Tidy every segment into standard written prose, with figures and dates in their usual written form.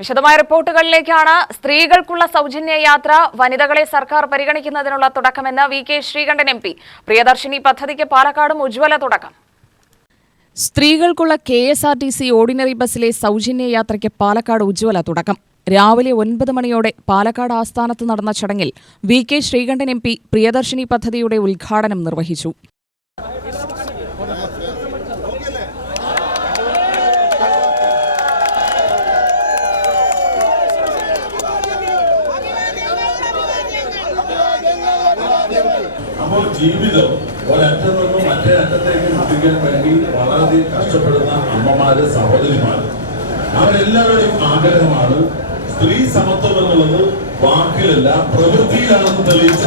വിശദമായ റിപ്പോർട്ടുകളിലേക്കാണ്. സ്ത്രീകൾക്കുള്ള സൗജന്യ യാത്ര വനിതകളെ സർക്കാർ പരിഗണിക്കുന്നതിനുള്ള തുടക്കമെന്ന് വി.കെ. ശ്രീകണ്ഠൻ എം.പി. പ്രിയദർശിനി പദ്ധതിക്ക് പാലക്കാടും ഉജ്ജ്വല തുടക്കം. സ്ത്രീകൾക്കുള്ള കെ.എസ്.ആർ.ടി.സി ഓർഡിനറി ബസ്സിലെ സൗജന്യ യാത്രയ്ക്ക് പാലക്കാട് ഉജ്ജ്വല തുടക്കം. രാവിലെ 9 മണിയോടെ പാലക്കാട് ആസ്ഥാനത്ത് നടന്ന ചടങ്ങിൽ വി.കെ. ശ്രീകണ്ഠൻ എം.പി. പ്രിയദർശിനി പദ്ധതിയുടെ ഉദ്ഘാടനം നിർവഹിച്ചു. അപ്പോൾ ജീവിതം ഒരറ്റം നിന്നും മറ്റേ അറ്റത്തേക്ക് എത്തിക്കാൻ വേണ്ടി വളരെ കഷ്ടപ്പെടുന്ന അമ്മമാര്, സഹോദരിമാര്, അവരെല്ലാവരുടെയും ആഗ്രഹമാണ് സ്ത്രീ സമത്വം എന്നുള്ളത് വാക്കിലല്ല പ്രവൃത്തിയിലാണെന്ന് തെളിയിച്ച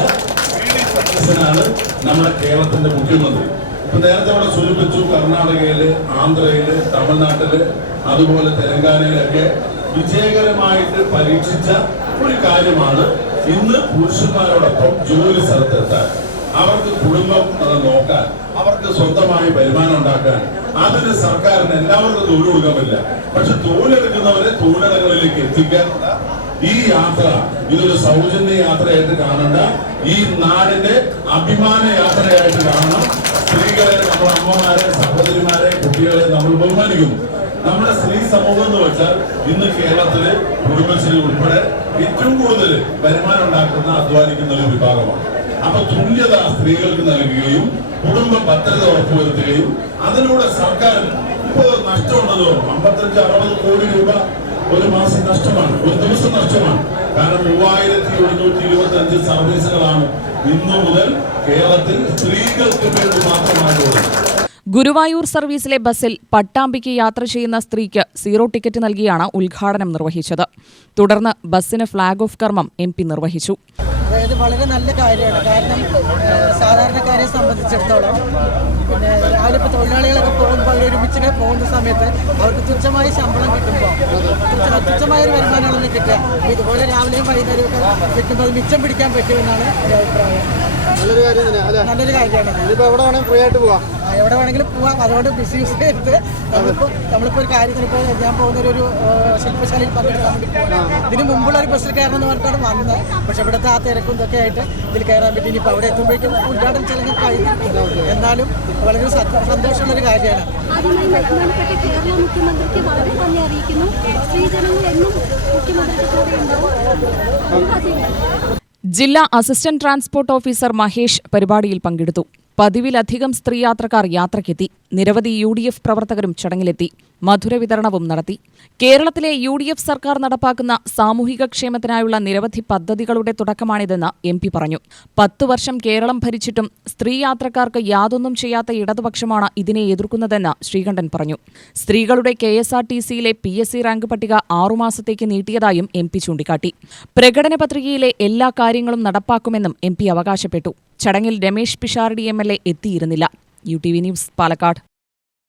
നമ്മുടെ കേരളത്തിന്റെ മുഖ്യമന്ത്രി. ഇപ്പൊ നേരത്തെ അവിടെ സൂചിപ്പിച്ചു, കർണാടകയില്, ആന്ധ്രയില്, തമിഴ്നാട്ടില്, അതുപോലെ തെലങ്കാനയിലൊക്കെ വിജയകരമായിട്ട് പരീക്ഷിച്ച ഒരു കാര്യമാണ് ഇന്ന് പുരുഷന്മാരോടൊപ്പം ജോലി സ്ഥലത്തെത്താൻ, അവർക്ക് കുടുംബം നോക്കാൻ, അവർക്ക് സ്വന്തമായി വരുമാനം ഉണ്ടാക്കാൻ. അതിന് സർക്കാരിന് എല്ലാവർക്കും തൊഴിൽ കൊടുക്കാനില്ല. പക്ഷെ തൊഴിലെടുക്കുന്നവരെ തൊഴിലിടങ്ങളിലേക്ക് എത്തിക്കാനുള്ള ഈ യാത്ര ഇതൊരു സൗജന്യ യാത്രയായിട്ട് കാണണ്ട, ഈ നാടിന്റെ അഭിമാന യാത്രയായിട്ട് കാണണം. സ്ത്രീകളെ, നമ്മുടെ അമ്മമാരെ, സഹോദരിമാരെ, കുട്ടികളെ നമ്മൾ ബഹുമാനിക്കുന്നു. നമ്മുടെ സ്ത്രീ സമൂഹം എന്ന് വെച്ചാൽ ഇന്ന് കേരളത്തില് കുടുംബശ്രീ ഉൾപ്പെടെ ഏറ്റവും കൂടുതൽ വരുമാനം ഉണ്ടാക്കുന്ന, അധ്വാനിക്കുന്ന ഒരു വിഭാഗമാണ്. അപ്പൊ തുല്യത സ്ത്രീകൾക്ക് നൽകുകയും കുടുംബ ഭദ്രത ഉറപ്പുവരുത്തുകയും അതിലൂടെ സർക്കാർ ഇപ്പോ നഷ്ടമുണ്ടെന്ന് പറഞ്ഞു 55-60 കോടി രൂപ ഒരു മാസം നഷ്ടമാണ്, ഒരു ദിവസം നഷ്ടമാണ്. കാരണം 3125 സർവീസുകളാണ് ഇന്നു മുതൽ കേരളത്തിൽ സ്ത്രീകൾക്ക് വേണ്ടി മാത്രമായിട്ടുള്ളത്. ഗുരുവായൂർ സർവീസിലെ ബസ്സിൽ പട്ടാമ്പിക്ക് യാത്ര ചെയ്യുന്ന സ്ത്രീക്ക് 0 ടിക്കറ്റ് നൽകിയാണ് ഉദ്ഘാടനം നിർവഹിച്ചത്. തുടർന്ന് ബസ്സിന് ഫ്ളാഗ് ഓഫ് കർമ്മം എം.പി. നിർവഹിച്ചു. അതായത് വളരെ നല്ല കാര്യമാണ്. കാരണം സാധാരണക്കാരെ സംബന്ധിച്ചിടത്തോളം പിന്നെ രാവിലെ ഇപ്പോൾ തൊഴിലാളികളൊക്കെ പോകുമ്പോൾ അവരൊരുമിച്ച് പോകുന്ന സമയത്ത് അവർക്ക് തുച്ഛമായ ശമ്പളം കിട്ടുമ്പോൾ തുച്ഛമായ ഒരു വരുമാനമാണ് കിട്ടുക. ഇതുപോലെ രാവിലെയും വൈകുന്നേരമൊക്കെ കിട്ടുമ്പോൾ അത് മിച്ചം പിടിക്കാൻ പറ്റുമെന്നാണ് എൻ്റെ അഭിപ്രായം. നല്ലൊരു കാര്യം തന്നെ, നല്ലൊരു കാര്യമാണ്. ഇതിപ്പോൾ എവിടെ വേണമെങ്കിലും ഫ്രീ ആയിട്ട് പോവാം, എവിടെ വേണമെങ്കിലും പോവാം. അതുകൊണ്ട് മിസ്യൂസ് ചെയ്തിട്ട് നമ്മളിപ്പോൾ ഒരു കാര്യത്തിന് ഇപ്പോൾ ഞാൻ പോകുന്നൊരു ശില്പശാലയിൽ പങ്കെടുക്കാൻ വേണ്ടി പോകാം. ഇതിന് മുമ്പുള്ള ഒരു ബസ്സിൽ കയറണം എന്ന് പറഞ്ഞിട്ടാണ് വന്നത്. പക്ഷെ ഇവിടുത്തെ ആ തിരക്കും ഇതൊക്കെ ആയിട്ട് ഇതിൽ കയറാൻ പറ്റി. ഇനിയിപ്പോൾ അവിടെ എത്തുമ്പോഴേക്കും ഉദ്ഘാടന ചടങ്ങ് കഴിഞ്ഞിട്ടുണ്ട്. എന്നാലും വളരെ സന്തോഷമുള്ളൊരു കാര്യമാണ്. ആദ്യമായി ബഹുമാനപ്പെട്ട കേരള മുഖ്യമന്ത്രിക്ക് വളരെ നന്ദി അറിയിക്കുന്നു. സ്ത്രീജനങ്ങൾ എന്നും മുഖ്യമന്ത്രിക്ക് കൂടെ ഉണ്ടാവും. ജില്ലാ അസിസ്റ്റന്റ് ട്രാൻസ്പോർട്ട് ഓഫീസർ മഹേഷ് പരിപാടിയിൽ പങ്കെടുത്തു. പതിവിലധികം സ്ത്രീ യാത്രക്കാർ യാത്രയ്ക്കെത്തി. നിരവധി UDF പ്രവർത്തകരും ചടങ്ങിലെത്തി. മധുര വിതരണവും നടത്തി. കേരളത്തിലെ UDF സർക്കാർ നടപ്പാക്കുന്ന സാമൂഹിക ക്ഷേമത്തിനായുള്ള നിരവധി പദ്ധതികളുടെ തുടക്കമാണിതെന്ന് എം.പി. പറഞ്ഞു. 10 വർഷം കേരളം ഭരിച്ചിട്ടും സ്ത്രീ യാത്രക്കാർക്ക് യാതൊന്നും ചെയ്യാത്ത ഇടതുപക്ഷമാണ് ഇതിനെ എതിർക്കുന്നതെന്ന് ശ്രീകണ്ഠൻ പറഞ്ഞു. സ്ത്രീകളുടെ കെ.എസ്.ആർ.ടി.സിയിലെ PSC റാങ്ക് പട്ടിക 6 മാസത്തേക്ക് നീട്ടിയതായും എം.പി. ചൂണ്ടിക്കാട്ടി. പ്രകടന പത്രികയിലെ എല്ലാ കാര്യങ്ങളും നടപ്പാക്കുമെന്നും എം.പി. അവകാശപ്പെട്ടു. ചടങ്ങിൽ Ramesh Pisharody MLA എത്തിയിരുന്നില്ല. UTV news, Palakkad.